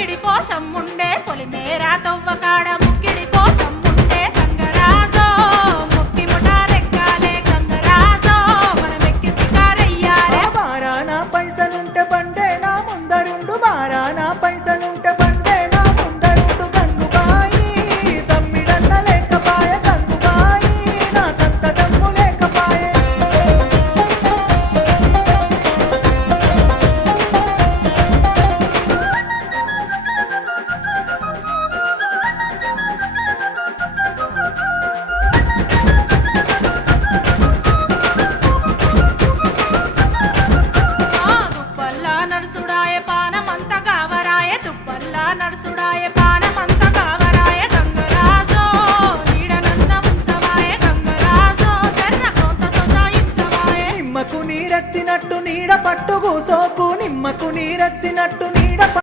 ముక్కిడి కోసం ఉండే పొలిమేరా తవ్వకాడ ముక్కిడి కోసం ఉండే గంగరాజో ముక్కి ముఠారెక్కాలే గంగరాజో మనమెక్కి షికారయ్యాలే బారానా పైసలుంటే బండే నా ముందరుండు బారానా పైసలుంటే